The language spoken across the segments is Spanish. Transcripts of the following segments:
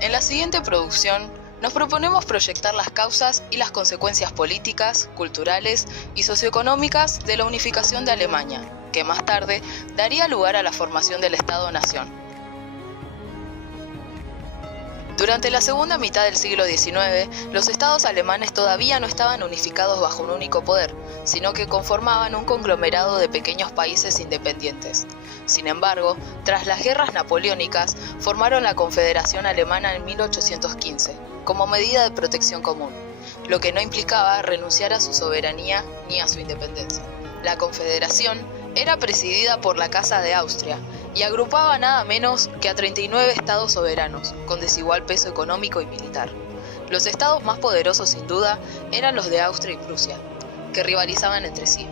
En la siguiente producción, nos proponemos proyectar las causas y las consecuencias políticas, culturales y socioeconómicas de la unificación de Alemania, que más tarde daría lugar a la formación del Estado-Nación. Durante la segunda mitad del siglo XIX, los estados alemanes todavía no estaban unificados bajo un único poder, sino que conformaban un conglomerado de pequeños países independientes. Sin embargo, tras las guerras napoleónicas, formaron la Confederación Alemana en 1815, como medida de protección común, lo que no implicaba renunciar a su soberanía ni a su independencia. La Confederación era presidida por la Casa de Austria y agrupaba nada menos que a 39 estados soberanos, con desigual peso económico y militar. Los estados más poderosos sin duda eran los de Austria y Prusia, que rivalizaban entre sí.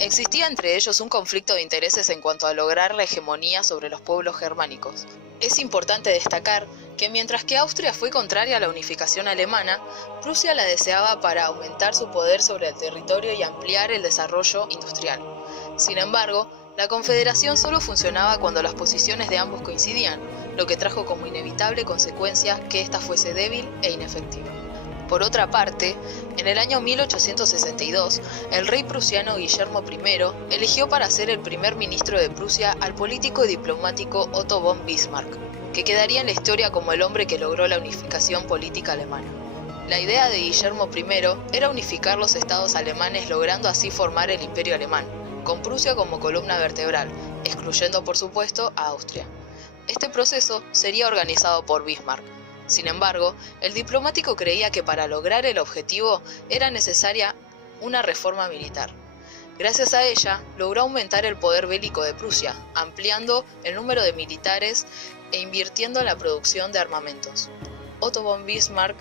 Existía entre ellos un conflicto de intereses en cuanto a lograr la hegemonía sobre los pueblos germánicos. Es importante destacar que mientras que Austria fue contraria a la unificación alemana, Prusia la deseaba para aumentar su poder sobre el territorio y ampliar el desarrollo industrial. Sin embargo, la confederación solo funcionaba cuando las posiciones de ambos coincidían, lo que trajo como inevitable consecuencia que ésta fuese débil e inefectiva. Por otra parte, en el año 1862, el rey prusiano Guillermo I eligió para ser el primer ministro de Prusia al político y diplomático Otto von Bismarck, que quedaría en la historia como el hombre que logró la unificación política alemana. La idea de Guillermo I era unificar los estados alemanes, logrando así formar el Imperio Alemán, con Prusia como columna vertebral, excluyendo por supuesto a Austria. Este proceso sería organizado por Bismarck. Sin embargo, el diplomático creía que para lograr el objetivo era necesaria una reforma militar. Gracias a ella, logró aumentar el poder bélico de Prusia, ampliando el número de militares e invirtiendo en la producción de armamentos. Otto von Bismarck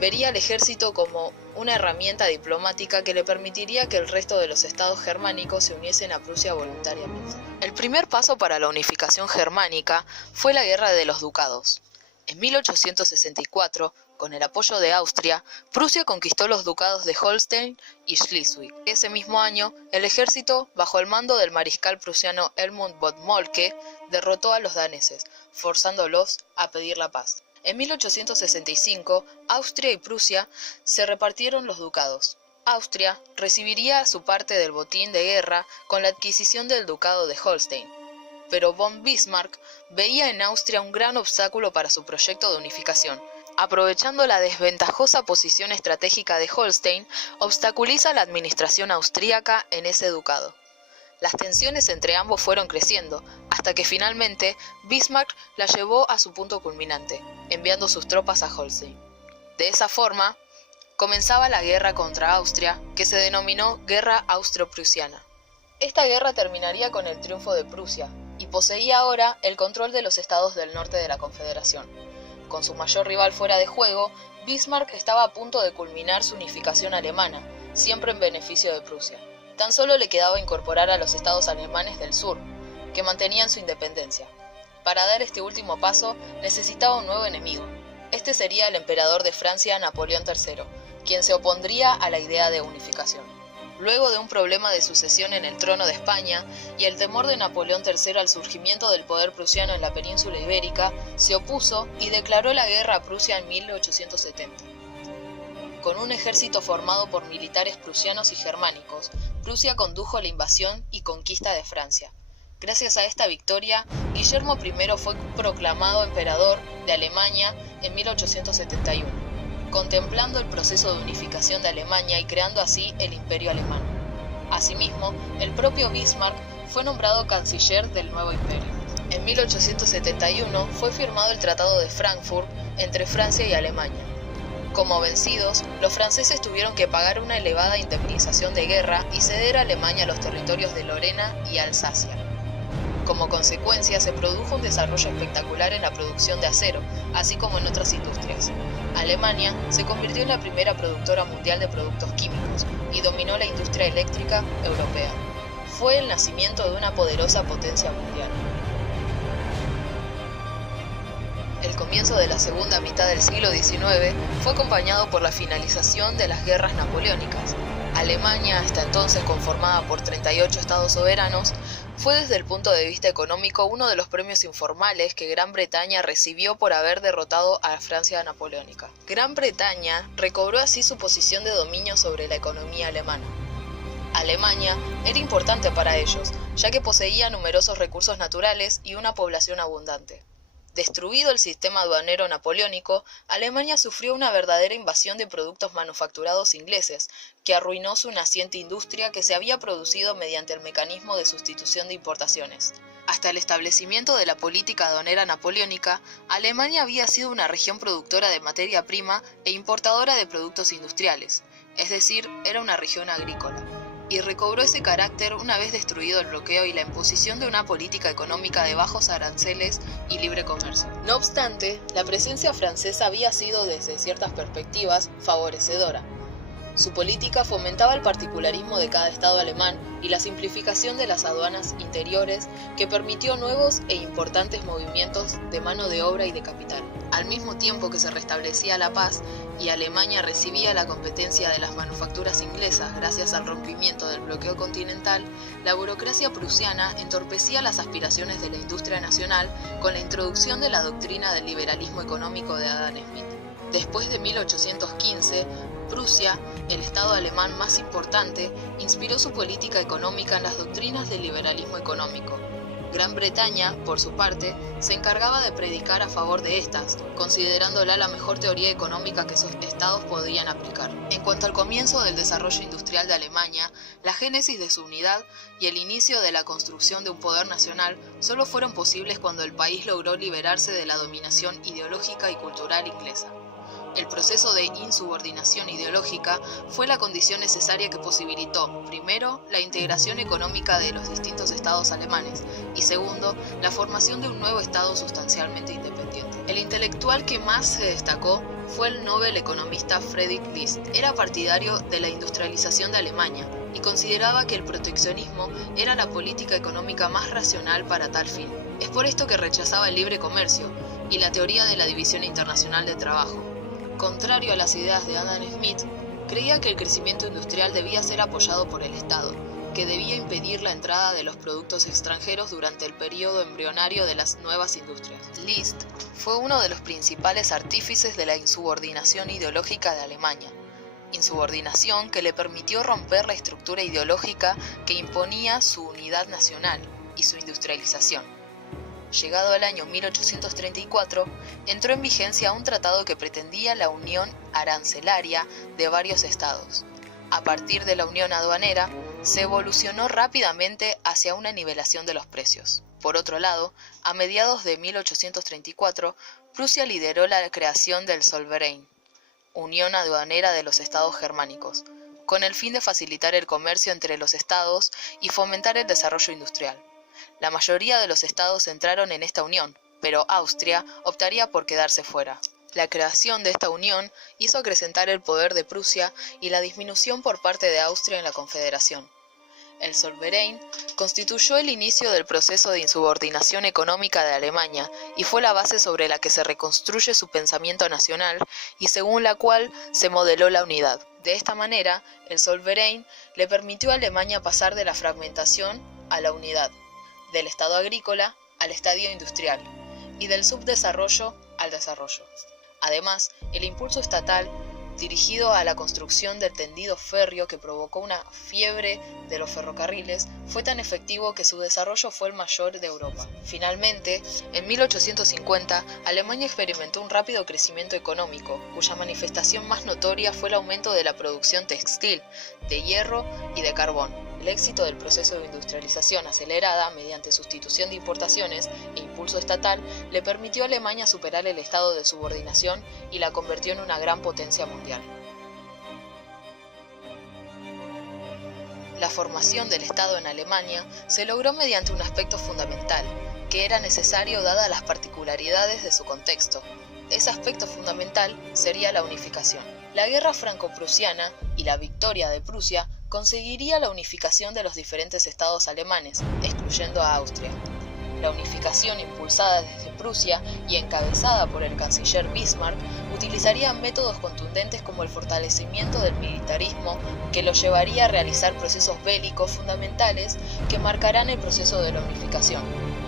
vería al ejército como una herramienta diplomática que le permitiría que el resto de los estados germánicos se uniesen a Prusia voluntariamente. El primer paso para la unificación germánica fue la Guerra de los Ducados. En 1864, con el apoyo de Austria, Prusia conquistó los ducados de Holstein y Schleswig. Ese mismo año, el ejército, bajo el mando del mariscal prusiano Helmut von Moltke, derrotó a los daneses, forzándolos a pedir la paz. En 1865, Austria y Prusia se repartieron los ducados. Austria recibiría su parte del botín de guerra con la adquisición del ducado de Holstein, pero von Bismarck veía en Austria un gran obstáculo para su proyecto de unificación. Aprovechando la desventajosa posición estratégica de Holstein, obstaculiza la administración austríaca en ese ducado. Las tensiones entre ambos fueron creciendo, hasta que finalmente Bismarck la llevó a su punto culminante, enviando sus tropas a Holstein. De esa forma, comenzaba la guerra contra Austria, que se denominó Guerra Austro-Prusiana. Esta guerra terminaría con el triunfo de Prusia, y poseía ahora el control de los estados del norte de la Confederación. Con su mayor rival fuera de juego, Bismarck estaba a punto de culminar su unificación alemana, siempre en beneficio de Prusia. Tan solo le quedaba incorporar a los estados alemanes del sur, que mantenían su independencia. Para dar este último paso, necesitaba un nuevo enemigo. Este sería el emperador de Francia, Napoleón III, quien se opondría a la idea de unificación. Luego de un problema de sucesión en el trono de España y el temor de Napoleón III al surgimiento del poder prusiano en la península ibérica, se opuso y declaró la guerra a Prusia en 1870. Con un ejército formado por militares prusianos y germánicos, Prusia condujo la invasión y conquista de Francia. Gracias a esta victoria, Guillermo I fue proclamado emperador de Alemania en 1871, contemplando el proceso de unificación de Alemania y creando así el Imperio Alemán. Asimismo, el propio Bismarck fue nombrado canciller del nuevo imperio. En 1871 fue firmado el Tratado de Frankfurt entre Francia y Alemania. Como vencidos, los franceses tuvieron que pagar una elevada indemnización de guerra y ceder a Alemania los territorios de Lorena y Alsacia. Como consecuencia, se produjo un desarrollo espectacular en la producción de acero, así como en otras industrias. Alemania se convirtió en la primera productora mundial de productos químicos y dominó la industria eléctrica europea. Fue el nacimiento de una poderosa potencia mundial. El comienzo de la segunda mitad del siglo XIX fue acompañado por la finalización de las guerras napoleónicas. Alemania, hasta entonces conformada por 38 estados soberanos, fue desde el punto de vista económico uno de los premios informales que Gran Bretaña recibió por haber derrotado a Francia napoleónica. Gran Bretaña recobró así su posición de dominio sobre la economía alemana. Alemania era importante para ellos, ya que poseía numerosos recursos naturales y una población abundante. Destruido el sistema aduanero napoleónico, Alemania sufrió una verdadera invasión de productos manufacturados ingleses, que arruinó su naciente industria que se había producido mediante el mecanismo de sustitución de importaciones. Hasta el establecimiento de la política aduanera napoleónica, Alemania había sido una región productora de materia prima e importadora de productos industriales, es decir, era una región agrícola, y recobró ese carácter una vez destruido el bloqueo y la imposición de una política económica de bajos aranceles y libre comercio. No obstante, la presencia francesa había sido, desde ciertas perspectivas, favorecedora. Su política fomentaba el particularismo de cada estado alemán y la simplificación de las aduanas interiores que permitió nuevos e importantes movimientos de mano de obra y de capital. Al mismo tiempo que se restablecía la paz y Alemania recibía la competencia de las manufacturas inglesas gracias al rompimiento del bloqueo continental, la burocracia prusiana entorpecía las aspiraciones de la industria nacional con la introducción de la doctrina del liberalismo económico de Adam Smith. Después de 1815, Prusia, el estado alemán más importante, inspiró su política económica en las doctrinas del liberalismo económico. Gran Bretaña, por su parte, se encargaba de predicar a favor de estas, considerándola la mejor teoría económica que esos estados podían aplicar. En cuanto al comienzo del desarrollo industrial de Alemania, la génesis de su unidad y el inicio de la construcción de un poder nacional solo fueron posibles cuando el país logró liberarse de la dominación ideológica y cultural inglesa. El proceso de insubordinación ideológica fue la condición necesaria que posibilitó, primero, la integración económica de los distintos estados alemanes y segundo, la formación de un nuevo estado sustancialmente independiente. El intelectual que más se destacó fue el Nobel economista Friedrich List. Era partidario de la industrialización de Alemania y consideraba que el proteccionismo era la política económica más racional para tal fin. Es por esto que rechazaba el libre comercio y la teoría de la división internacional de trabajo. Contrario a las ideas de Adam Smith, creía que el crecimiento industrial debía ser apoyado por el Estado, que debía impedir la entrada de los productos extranjeros durante el periodo embrionario de las nuevas industrias. List fue uno de los principales artífices de la insubordinación ideológica de Alemania, insubordinación que le permitió romper la estructura ideológica que imponía su unidad nacional y su industrialización. Llegado al año 1834, entró en vigencia un tratado que pretendía la unión arancelaria de varios estados. A partir de la unión aduanera, se evolucionó rápidamente hacia una nivelación de los precios. Por otro lado, a mediados de 1834, Prusia lideró la creación del Zollverein, Unión Aduanera de los Estados Germánicos, con el fin de facilitar el comercio entre los estados y fomentar el desarrollo industrial. La mayoría de los estados entraron en esta unión, pero Austria optaría por quedarse fuera. La creación de esta unión hizo acrecentar el poder de Prusia y la disminución por parte de Austria en la Confederación. El Zollverein constituyó el inicio del proceso de insubordinación económica de Alemania y fue la base sobre la que se reconstruye su pensamiento nacional y según la cual se modeló la unidad. De esta manera, el Zollverein le permitió a Alemania pasar de la fragmentación a la unidad, del estado agrícola al estadio industrial y del subdesarrollo al desarrollo. Además, el impulso estatal dirigido a la construcción del tendido férreo que provocó una fiebre de los ferrocarriles fue tan efectivo que su desarrollo fue el mayor de Europa. Finalmente, en 1850, Alemania experimentó un rápido crecimiento económico, cuya manifestación más notoria fue el aumento de la producción textil, de hierro y de carbón. El éxito del proceso de industrialización acelerada mediante sustitución de importaciones e impulso estatal le permitió a Alemania superar el estado de subordinación y la convirtió en una gran potencia mundial. La formación del Estado en Alemania se logró mediante un aspecto fundamental, que era necesario dadas las particularidades de su contexto. Ese aspecto fundamental sería la unificación. La guerra franco-prusiana y la victoria de Prusia conseguiría la unificación de los diferentes estados alemanes, excluyendo a Austria. La unificación impulsada desde Prusia y encabezada por el canciller Bismarck utilizaría métodos contundentes como el fortalecimiento del militarismo, que lo llevaría a realizar procesos bélicos fundamentales que marcarán el proceso de la unificación.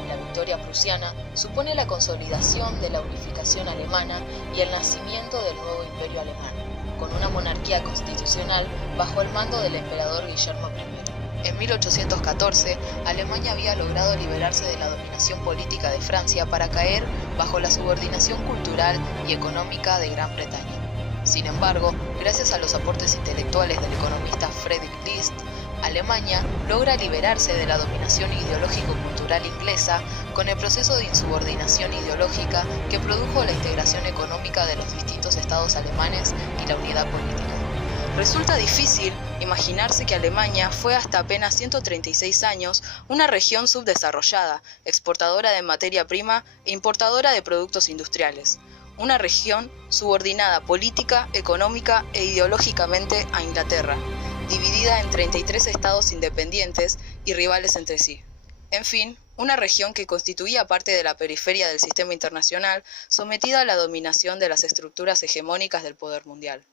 La victoria prusiana supone la consolidación de la unificación alemana y el nacimiento del nuevo imperio alemán, con una monarquía constitucional bajo el mando del emperador Guillermo I. En 1814, Alemania había logrado liberarse de la dominación política de Francia para caer bajo la subordinación cultural y económica de Gran Bretaña. Sin embargo, gracias a los aportes intelectuales del economista Friedrich List, Alemania logra liberarse de la dominación ideológico-cultural inglesa con el proceso de insubordinación ideológica que produjo la integración económica de los distintos estados alemanes y la unidad política. Resulta difícil imaginarse que Alemania fue hasta apenas 136 años una región subdesarrollada, exportadora de materia prima e importadora de productos industriales. Una región subordinada política, económica e ideológicamente a Inglaterra, dividida en 33 estados independientes y rivales entre sí. En fin, una región que constituía parte de la periferia del sistema internacional, sometida a la dominación de las estructuras hegemónicas del poder mundial.